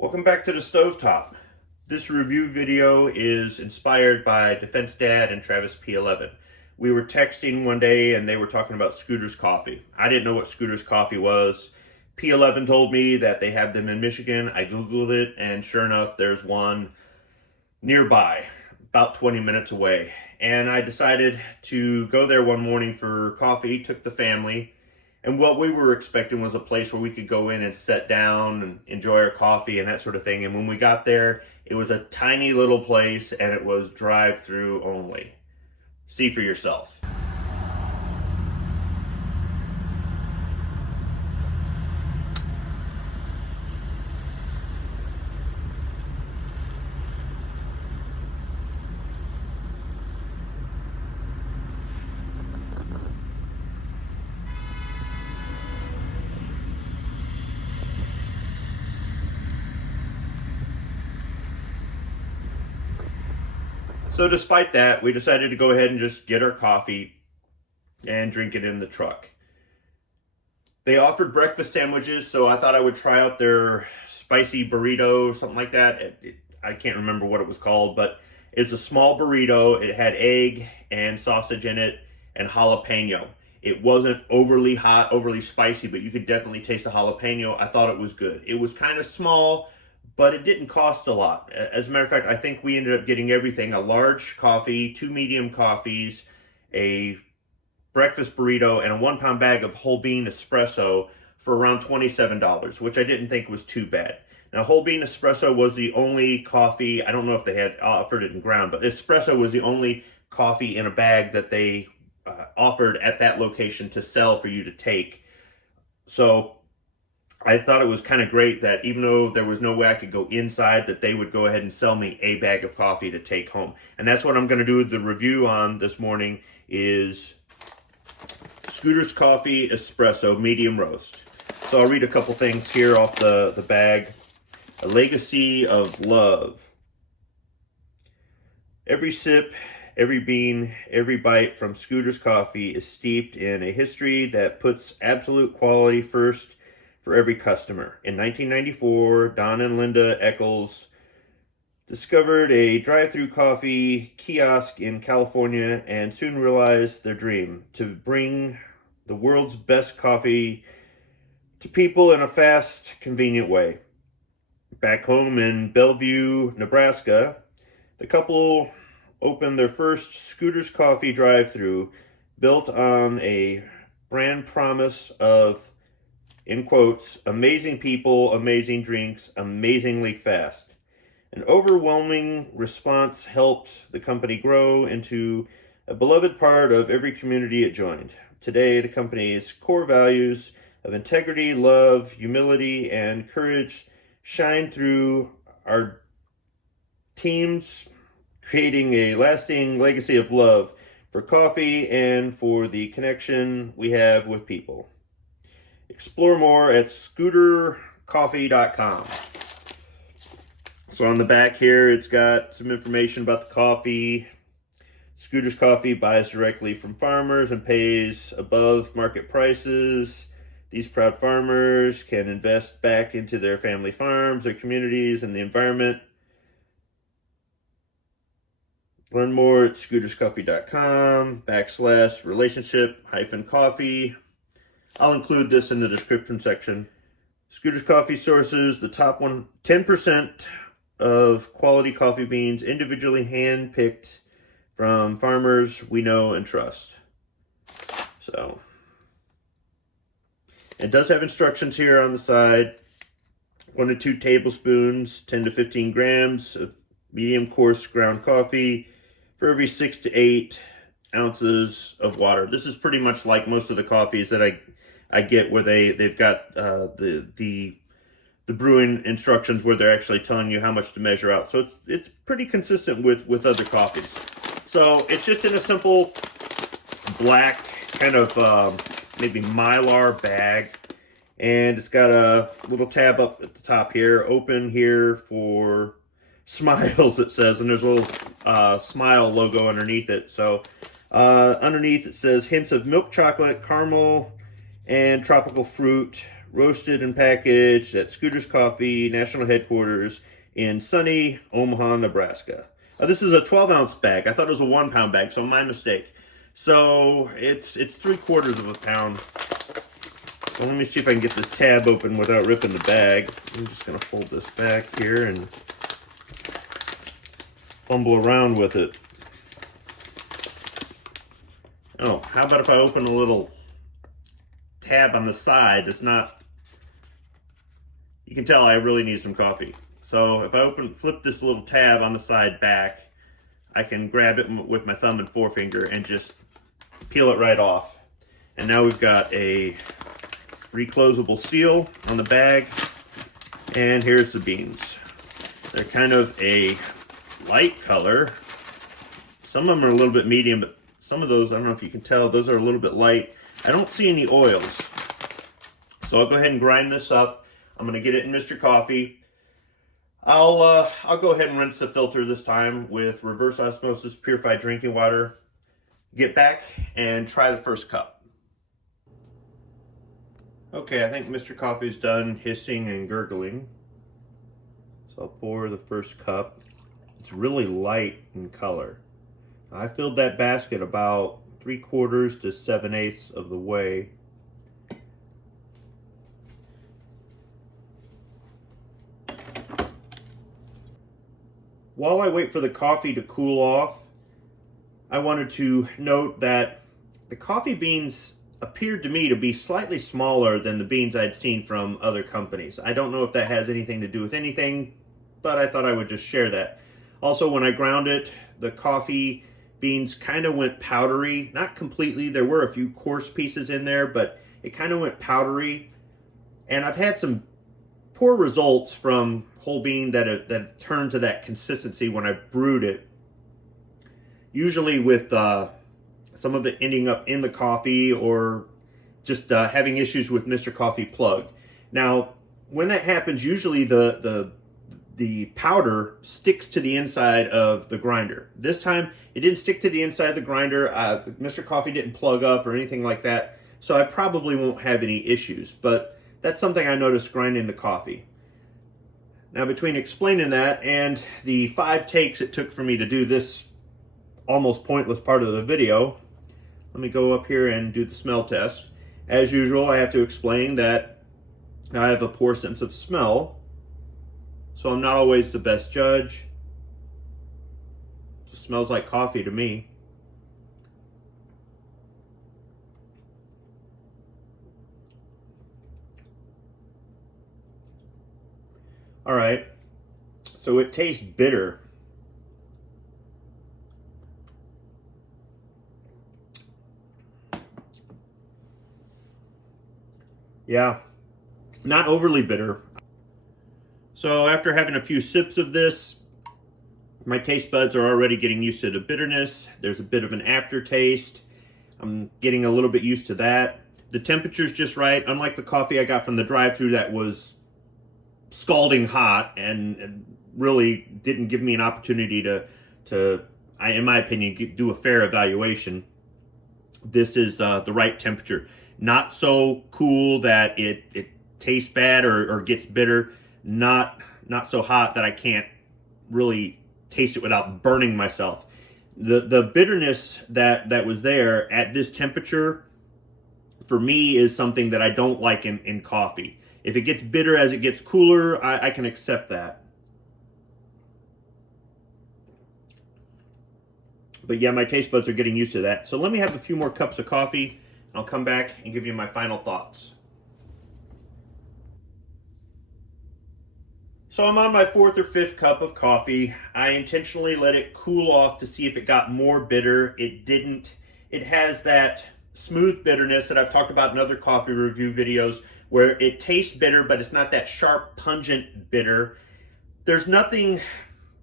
Welcome back to the Stovetop. This review video is inspired by Defense Dad and Travis P11. We were texting one day and they were talking about Scooter's Coffee. I didn't know what Scooter's Coffee was. P11 told me that they have them in Michigan. I Googled it and sure enough there's one nearby, about 20 minutes away. And I decided to go there one morning for coffee, took the family. And what we were expecting was a place where we could go in and sit down and enjoy our coffee and that sort of thing. And when we got there, it was a tiny little place and it was drive-through only. See for yourself. So despite that, we decided to go ahead and just get our coffee and drink it in the truck. They offered breakfast sandwiches, so I thought I would try out their spicy burrito, something like that. I can't remember what it was called, but it's a small burrito. It had egg and sausage in it and jalapeno. It wasn't overly hot, overly spicy, but you could definitely taste the jalapeno. I thought it was good. It was kind of small, but it didn't cost a lot. As a matter of fact, I think we ended up getting everything: a large coffee, 2 medium coffees, a breakfast burrito, and a 1-pound bag of whole bean espresso for around $27, which I didn't think was too bad. Now, whole bean espresso was the only coffee, I don't know if they had offered it in ground, but espresso was the only coffee in a bag that they offered at that location to sell for you to take. So I thought it was kind of great that even though there was no way I could go inside, that they would go ahead and sell me a bag of coffee to take home. And that's what I'm going to do the review on this morning is Scooter's Coffee Espresso Medium Roast. So I'll read a couple things here off the bag. A legacy of love. Every sip, every bean, every bite from Scooter's Coffee is steeped in a history that puts absolute quality first for every customer. In 1994, Don and Linda Eccles discovered a drive-thru coffee kiosk in California and soon realized their dream to bring the world's best coffee to people in a fast, convenient way. Back home in Bellevue, Nebraska, the couple opened their first Scooter's Coffee drive-thru built on a brand promise of, in quotes, amazing people, amazing drinks, amazingly fast. An overwhelming response helped the company grow into a beloved part of every community it joined. Today, the company's core values of integrity, love, humility, and courage shine through our teams, creating a lasting legacy of love for coffee and for the connection we have with people. Explore more at scootercoffee.com. So on the back here, it's got some information about the coffee. Scooter's Coffee buys directly from farmers and pays above market prices. These proud farmers can invest back into their family farms, their communities, and the environment. Learn more at scooterscoffee.com/relationship-coffee. I'll include this in the description section. Scooter's Coffee sources the top 10% of quality coffee beans individually hand-picked from farmers we know and trust. So it does have instructions here on the side. 1 to 2 tablespoons, 10 to 15 grams of medium coarse ground coffee for every 6 to 8 ounces of water. This is pretty much like most of the coffees that I get where they've got the brewing instructions where they're actually telling you how much to measure out. So it's pretty consistent with other coffees. So it's just in a simple black kind of maybe Mylar bag, and it's got a little tab up at the top here, open here for smiles, it says, and there's a little smile logo underneath it. So underneath it says hints of milk chocolate, caramel, and tropical fruit, roasted and packaged at Scooter's Coffee National Headquarters in sunny Omaha, Nebraska. This is a 12-ounce bag. I thought it was a 1-pound bag, so my mistake. So it's 3/4 of a pound. So let me see if I can get this tab open without ripping the bag. I'm just gonna fold this back here and fumble around with it. Oh, how about if I open a little tab on the side? It's not, you can tell I really need some coffee. So if I flip this little tab on the side back, I can grab it with my thumb and forefinger and just peel it right off. And now we've got a reclosable seal on the bag. And here's the beans. They're kind of a light color. Some of them are a little bit medium, but some of those, I don't know if you can tell, those are a little bit light. I don't see any oils. So I'll go ahead and grind this up. I'm gonna get it in Mr. Coffee. I'll go ahead and rinse the filter this time with reverse osmosis purified drinking water. Get back and try the first cup. Okay, I think Mr. Coffee's done hissing and gurgling. So I'll pour the first cup. It's really light in color. I filled that basket about 3/4 to 7/8 of the way. While I wait for the coffee to cool off, I wanted to note that the coffee beans appeared to me to be slightly smaller than the beans I'd seen from other companies. I don't know if that has anything to do with anything, but I thought I would just share that. Also, when I ground it, the coffee beans kind of went powdery. Not completely, there were a few coarse pieces in there, but it kind of went powdery. And I've had some poor results from whole bean that have turned to that consistency when I brewed it. Usually with some of it ending up in the coffee or just having issues with Mr. Coffee plug. Now, when that happens, usually the powder sticks to the inside of the grinder. This time, it didn't stick to the inside of the grinder. Mr. Coffee didn't plug up or anything like that, so I probably won't have any issues, but that's something I noticed grinding the coffee. Now, between explaining that and the 5 takes it took for me to do this almost pointless part of the video, let me go up here and do the smell test. As usual, I have to explain that I have a poor sense of smell, so I'm not always the best judge. It just smells like coffee to me. All right, so it tastes bitter. Yeah, not overly bitter. So after having a few sips of this, my taste buds are already getting used to the bitterness. There's a bit of an aftertaste. I'm getting a little bit used to that. The temperature's just right. Unlike the coffee I got from the drive-thru that was scalding hot and really didn't give me an opportunity to in my opinion, do a fair evaluation. This is the right temperature. Not so cool that it tastes bad or gets bitter. Not so hot that I can't really taste it without burning myself. The bitterness that was there at this temperature, for me, is something that I don't like in coffee. If it gets bitter as it gets cooler, I can accept that. But yeah, my taste buds are getting used to that. So let me have a few more cups of coffee. I'll come back and give you my final thoughts. So I'm on my 4th or 5th cup of coffee. I intentionally let it cool off to see if it got more bitter. It didn't. It has that smooth bitterness that I've talked about in other coffee review videos, where it tastes bitter, but it's not that sharp, pungent bitter. There's nothing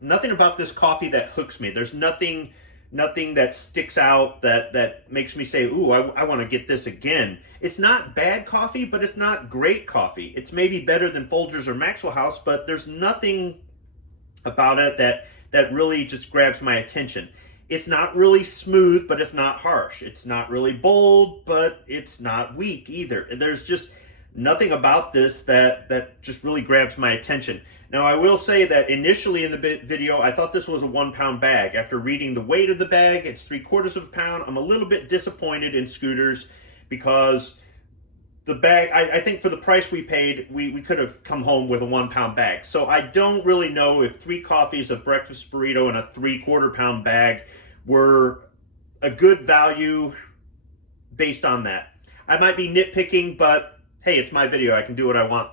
about this coffee that hooks me. There's nothing that sticks out that makes me say, ooh, I want to get this again. It's not bad coffee, but it's not great coffee. It's maybe better than Folgers or Maxwell House, but there's nothing about it that really just grabs my attention. It's not really smooth, but it's not harsh. It's not really bold, but it's not weak either. There's just nothing about this that just really grabs my attention. Now, I will say that initially in the video, I thought this was a 1 pound bag. After reading the weight of the bag, it's 3/4 of a pound. I'm a little bit disappointed in Scooters because the bag, I think for the price we paid, we could have come home with a 1 pound bag. So I don't really know if 3 coffees, a breakfast burrito, and a 3/4 pound bag were a good value based on that. I might be nitpicking, but hey, it's my video. I can do what I want.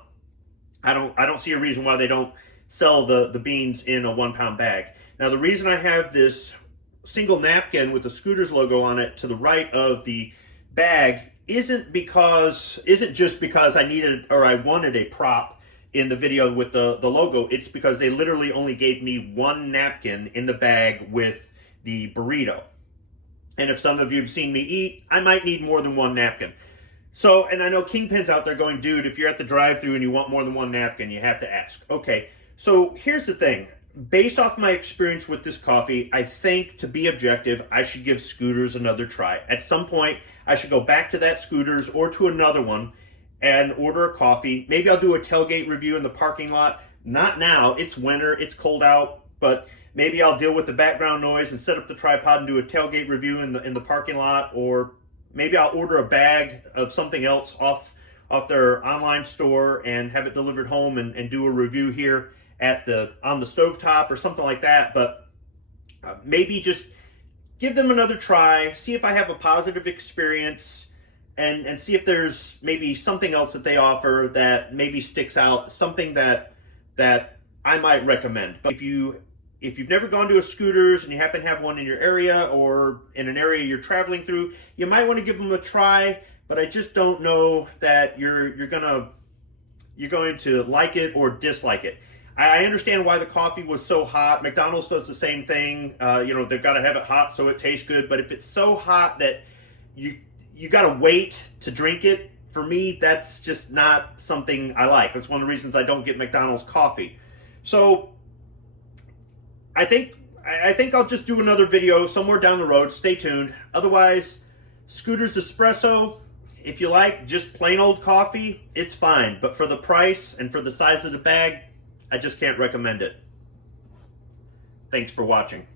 I don't see a reason why they don't sell the beans in a 1 pound bag. Now, the reason I have this single napkin with the Scooters logo on it to the right of the bag isn't just because I needed or I wanted a prop in the video with the logo. It's because they literally only gave me 1 napkin in the bag with the burrito. And if some of you have seen me eat, I might need more than 1 napkin. So, and I know Kingpin's out there going, dude, if you're at the drive-thru and you want more than 1 napkin, you have to ask. Okay, so here's the thing. Based off my experience with this coffee, I think, to be objective, I should give Scooters another try. At some point, I should go back to that Scooters or to another one and order a coffee. Maybe I'll do a tailgate review in the parking lot. Not now. It's winter. It's cold out. But maybe I'll deal with the background noise and set up the tripod and do a tailgate review in the parking lot. Or maybe I'll order a bag of something else off their online store and have it delivered home and do a review here on the stovetop or something like that. But maybe just give them another try, see if I have a positive experience, and see if there's maybe something else that they offer that maybe sticks out, something that I might recommend. But if you've never gone to a Scooters and you happen to have one in your area or in an area you're traveling through, you might want to give them a try. But I just don't know that you're going to like it or dislike it. I understand why the coffee was so hot. McDonald's does the same thing. They've got to have it hot so it tastes good. But if it's so hot that you got to wait to drink it, for me, that's just not something I like. That's one of the reasons I don't get McDonald's coffee. So I think I'll just do another video somewhere down the road. Stay tuned. Otherwise, Scooters Espresso, if you like just plain old coffee, it's fine. But for the price and for the size of the bag, I just can't recommend it. Thanks for watching.